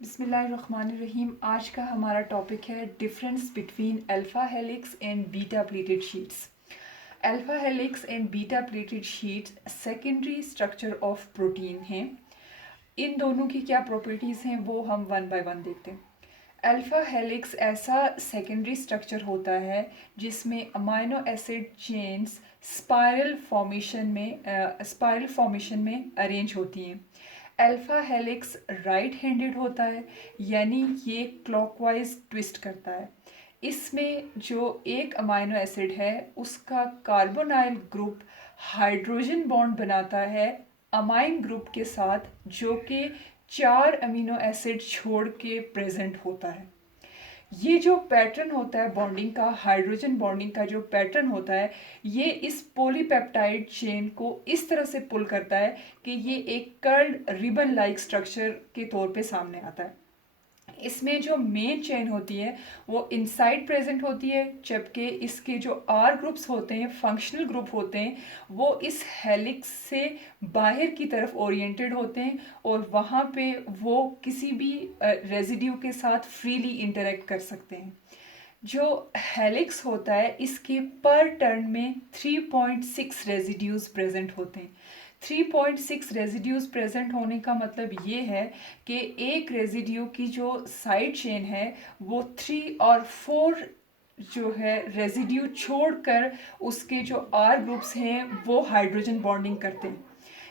बिस्मिल्लाहिर्रहमानिर्रहीम। आज का हमारा टॉपिक है difference between alpha helix and beta pleated sheets. Alpha helix and beta pleated sheets secondary structure of protein हैं। इन दोनों की क्या प्रॉपर्टीज़ हैं वो हम वन बाय वन देखते हैं। अल्फ़ा हेलिक्स ऐसा सेकेंडरी स्ट्रक्चर होता है जिसमें amino acid chains spiral formation में अरेंज होती हैं। अल्फ़ा हेलिक्स राइट हैंडेड होता है, यानी ये क्लॉकवाइज ट्विस्ट करता है। इसमें जो एक अमाइनो एसिड है उसका कार्बोनाइल ग्रुप हाइड्रोजन बॉन्ड बनाता है अमाइन ग्रुप के साथ, जो कि 4 अमीनो एसिड छोड़ के प्रेजेंट होता है। ये जो पैटर्न होता है बॉन्डिंग का, हाइड्रोजन बॉन्डिंग का जो पैटर्न होता है, ये इस पॉलीपेप्टाइड चेन को इस तरह से पुल करता है कि ये एक कर्ल्ड रिबन लाइक स्ट्रक्चर के तौर पे सामने आता है। इसमें जो मेन चेन होती है वो इनसाइड प्रेजेंट होती है, जबकि इसके जो आर ग्रुप्स होते हैं, फंक्शनल ग्रुप होते हैं, वो इस हेलिक्स से बाहर की तरफ ओरिएंटेड होते हैं और वहाँ पे वो किसी भी रेजिड्यू के साथ फ्रीली इंटरेक्ट कर सकते हैं। जो हेलिक्स होता है इसके पर टर्न में 3.6 रेजिड्यूज प्रेजेंट होते हैं। 3.6 रेजिड्यूज प्रेजेंट होने का मतलब ये है कि एक रेजिड्यू की जो साइड चेन है वो 3 और 4 जो है रेजिड्यू छोड़कर उसके जो आर ग्रुप्स हैं वो हाइड्रोजन बॉन्डिंग करते हैं।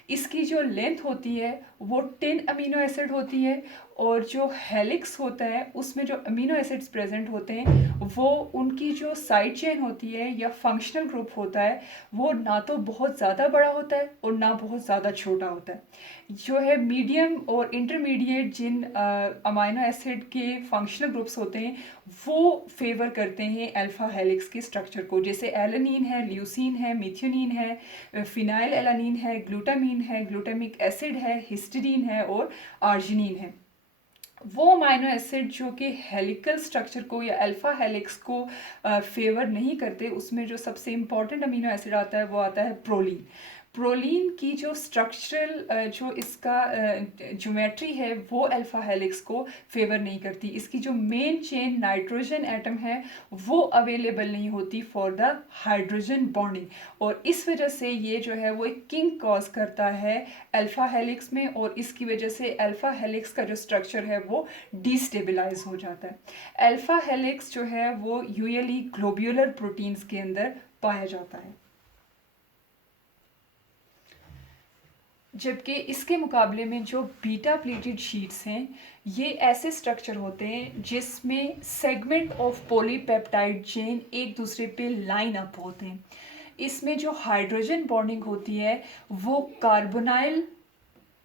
इसकी जो लेंथ होती है वो 10 अमीनो एसिड होती है और जो हेलिक्स होता है उसमें जो अमीनो एसिड्स प्रेजेंट होते हैं वो उनकी जो साइड चेन होती है या फंक्शनल ग्रुप होता है वो ना तो बहुत ज़्यादा बड़ा होता है और ना बहुत ज़्यादा छोटा होता है। जो है मीडियम और इंटरमीडिएट जिन अमाइनो एसिड के फंक्शनल ग्रुप्स होते हैं वो फेवर करते हैं अल्फा हेलिक्स के स्ट्रक्चर को, जैसे एलानिन है, ल्यूसीन है, मिथियोनिन है, फिनाइल एलानिन है, ग्लूटामीन है, ग्लूटामिक एसिड है, हिस्टिडीन है और आर्जिनिन है। वो अमाइनो एसिड जो कि हेलिकल स्ट्रक्चर को या अल्फा हेलिक्स को फेवर नहीं करते, उसमें जो सबसे इम्पॉर्टेंट अमीनो एसिड आता है वो आता है प्रोलीन। प्रोलीन की जो स्ट्रक्चरल जो इसका ज्योमेट्री है वो अल्फा हेलिक्स को फेवर नहीं करती। इसकी जो मेन चेन नाइट्रोजन एटम है वो अवेलेबल नहीं होती फॉर द हाइड्रोजन बॉन्डिंग, और इस वजह से ये जो है वो एक किंक कॉज करता है अल्फा हेलिक्स में, और इसकी वजह से अल्फा हेलिक्स का जो स्ट्रक्चर है वो डिस्टेबलाइज हो जाता है। अल्फा हेलिक्स जो है वो यूजुअली ग्लोब्यूलर प्रोटीन्स के अंदर पाया जाता है, जबकि इसके मुकाबले में जो बीटा प्लेटेड शीट्स हैं ये ऐसे स्ट्रक्चर होते हैं जिसमें सेगमेंट ऑफ पॉलीपेप्टाइड चेन एक दूसरे पे लाइन अप होते हैं। इसमें जो हाइड्रोजन बॉन्डिंग होती है वो कार्बोनाइल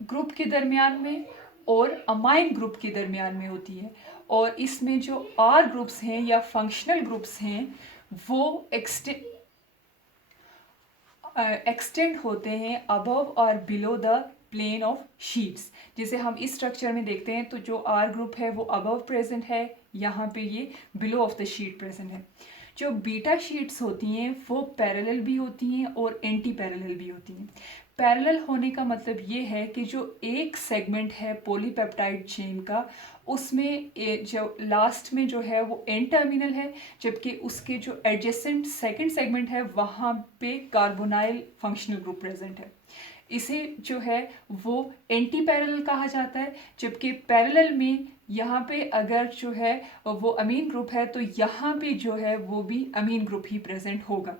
ग्रुप के दरमियान में और अमाइन ग्रुप के दरमियान में होती है, और इसमें जो आर ग्रुप्स हैं या फंक्शनल ग्रुप्स हैं वो एक्सटेंड होते हैं अबव और below the plane of sheets. जैसे हम इस स्ट्रक्चर में देखते हैं तो जो आर ग्रुप है वो अबव प्रेजेंट है, यहाँ पे ये below of the sheet present है। जो बीटा शीट्स होती हैं वो पैरेलल भी होती हैं और एंटी पैरेलल भी होती हैं। पैरेलल होने का मतलब ये है कि जो एक सेगमेंट है पॉलीपेप्टाइड चेन का उसमें जो लास्ट में जो है वो एन टर्मिनल है, जबकि उसके जो एडजेसेंट सेकंड सेगमेंट है वहाँ पे कार्बोनाइल फंक्शनल ग्रुप प्रेजेंट है। इसे जो है वो एंटी पैरेलल कहा जाता है, जबकि पैरेलल में यहाँ पे अगर जो है वो अमीन ग्रुप है तो यहाँ पे जो है वो भी अमीन ग्रुप ही प्रेजेंट होगा।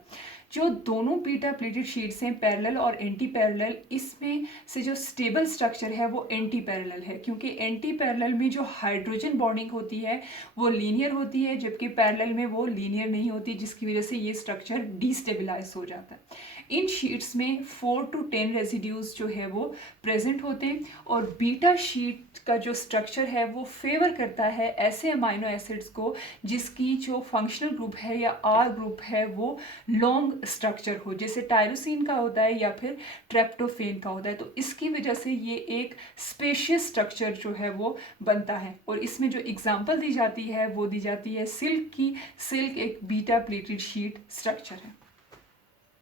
जो दोनों बीटा प्लेटेड शीट्स हैं पैरेलल और एंटी पैरेलल, इसमें से जो स्टेबल स्ट्रक्चर है वो एंटी पैरेलल है, क्योंकि एंटी पैरेलल में जो हाइड्रोजन बॉन्डिंग होती है वो लीनियर होती है, जबकि पैरेलल में वो लीनियर नहीं होती, जिसकी वजह से ये स्ट्रक्चर डिस्टेबलाइज हो जाता है। इन शीट्स में 4 to 10 रेजिड्यूज जो है वो प्रेजेंट होते हैं, और बीटा शीट का जो स्ट्रक्चर है वो फेवर करता है ऐसे अमाइनो एसिड्स को जिसकी जो फंक्शनल ग्रुप है या आर ग्रुप है वो लॉन्ग स्ट्रक्चर हो, जैसे टायरोसिन का होता है या फिर ट्रेप्टोफेन का होता है। तो इसकी वजह से ये एक स्पेशियस स्ट्रक्चर जो है वो बनता है, और इसमें जो एग्जांपल दी जाती है वो दी जाती है सिल्क की। सिल्क एक बीटा प्लेटेड शीट स्ट्रक्चर है।